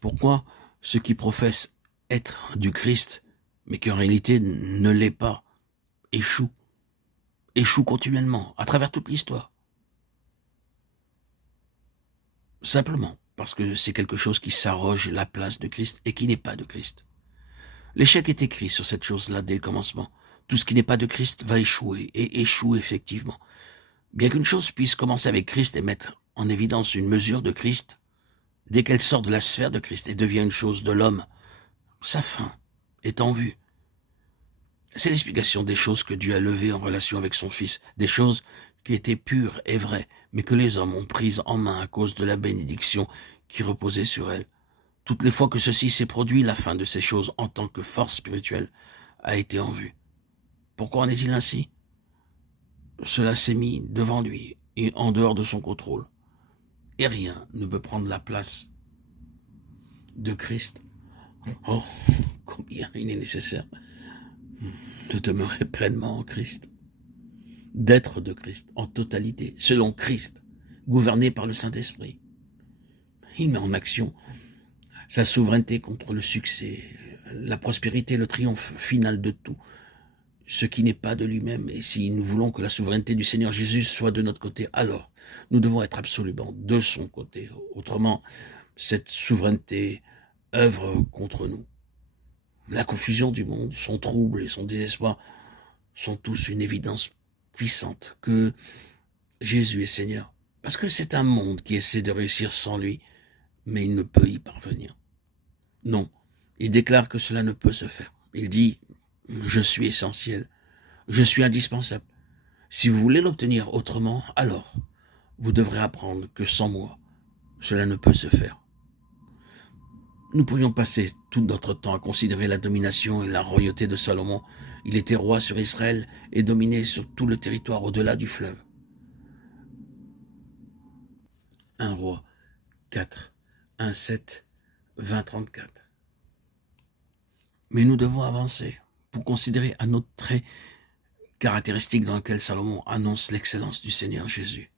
Pourquoi ceux qui professent être du Christ, mais qui en réalité ne l'est pas, échouent continuellement, à travers toute l'histoire? Simplement parce que c'est quelque chose qui s'arroge la place de Christ et qui n'est pas de Christ. L'échec est écrit sur cette chose-là dès le commencement. Tout ce qui n'est pas de Christ va échouer, et échoue effectivement. Bien qu'une chose puisse commencer avec Christ et mettre en évidence une mesure de Christ, dès qu'elle sort de la sphère de Christ et devient une chose de l'homme, sa fin est en vue. C'est l'explication des choses que Dieu a levées en relation avec son Fils, des choses qui étaient pures et vraies, mais que les hommes ont prises en main à cause de la bénédiction qui reposait sur elles. Toutes les fois que ceci s'est produit, la fin de ces choses en tant que force spirituelle a été en vue. Pourquoi en est-il ainsi? Cela s'est mis devant lui et en dehors de son contrôle. Et rien ne peut prendre la place de Christ. Oh, combien il est nécessaire de demeurer pleinement en Christ, d'être de Christ, en totalité, selon Christ, gouverné par le Saint-Esprit. Il met en action sa souveraineté contre le succès, la prospérité, le triomphe final de tout, ce qui n'est pas de lui-même. Et si nous voulons que la souveraineté du Seigneur Jésus soit de notre côté, alors nous devons être absolument de son côté. Autrement, cette souveraineté œuvre contre nous. La confusion du monde, son trouble et son désespoir sont tous une évidence puissante que Jésus est Seigneur. Parce que c'est un monde qui essaie de réussir sans lui, mais il ne peut y parvenir. Non, il déclare que cela ne peut se faire. Il dit, je suis essentiel, je suis indispensable. Si vous voulez l'obtenir autrement, alors vous devrez apprendre que sans moi, cela ne peut se faire. Nous pourrions passer tout notre temps à considérer la domination et la royauté de Salomon. Il était roi sur Israël et dominait sur tout le territoire au-delà du fleuve. 1 Roi 4, 1, 7, 20, 34. Mais nous devons avancer pour considérer un autre trait caractéristique dans lequel Salomon annonce l'excellence du Seigneur Jésus.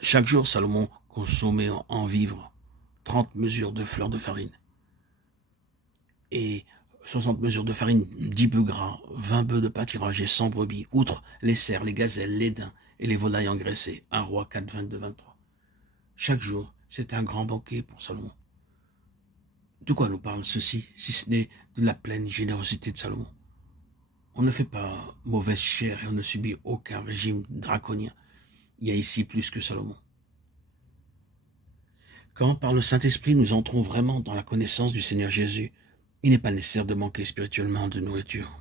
Chaque jour, Salomon consommait en vivres 30 mesures de fleurs de farine et 60 mesures de farine, 10 bœufs gras, 20 bœufs de pâturage et 100 brebis, outre les cerfs, les gazelles, les daims et les volailles engraissées. 1 Roi 4, 22, 23. Chaque jour, c'est un grand banquet pour Salomon. De quoi nous parle ceci, si ce n'est de la pleine générosité de Salomon? On ne fait pas mauvaise chère et on ne subit aucun régime draconien. Il y a ici plus que Salomon. Quand par le Saint-Esprit nous entrons vraiment dans la connaissance du Seigneur Jésus, il n'est pas nécessaire de manquer spirituellement de nourriture.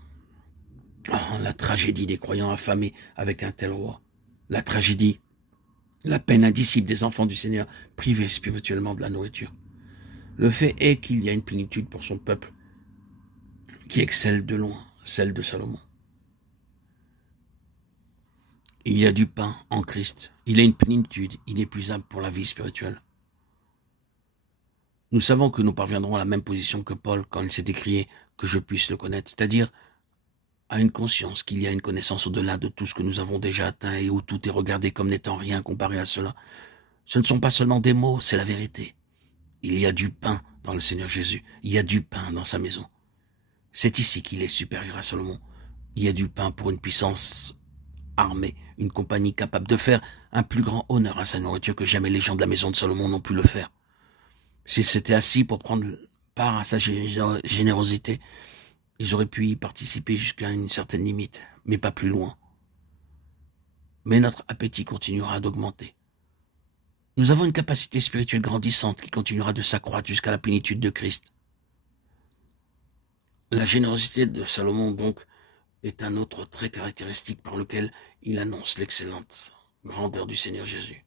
Oh, la tragédie des croyants affamés avec un tel roi. La tragédie, la peine indicible des enfants du Seigneur privés spirituellement de la nourriture. Le fait est qu'il y a une plénitude pour son peuple qui excelle de loin celle de Salomon. Il y a du pain en Christ. Il a une plénitude inépuisable pour la vie spirituelle. Nous savons que nous parviendrons à la même position que Paul quand il s'est écrié que je puisse le connaître, c'est-à-dire à une conscience qu'il y a une connaissance au-delà de tout ce que nous avons déjà atteint et où tout est regardé comme n'étant rien comparé à cela. Ce ne sont pas seulement des mots, c'est la vérité. Il y a du pain dans le Seigneur Jésus. Il y a du pain dans sa maison. C'est ici qu'il est supérieur à Salomon. Il y a du pain pour une puissance armée, une compagnie capable de faire un plus grand honneur à sa nourriture que jamais les gens de la maison de Salomon n'ont pu le faire. S'ils s'étaient assis pour prendre part à sa générosité, ils auraient pu y participer jusqu'à une certaine limite, mais pas plus loin. Mais notre appétit continuera d'augmenter. Nous avons une capacité spirituelle grandissante qui continuera de s'accroître jusqu'à la plénitude de Christ. La générosité de Salomon, donc, est un autre trait caractéristique par lequel il annonce l'excellente grandeur du Seigneur Jésus.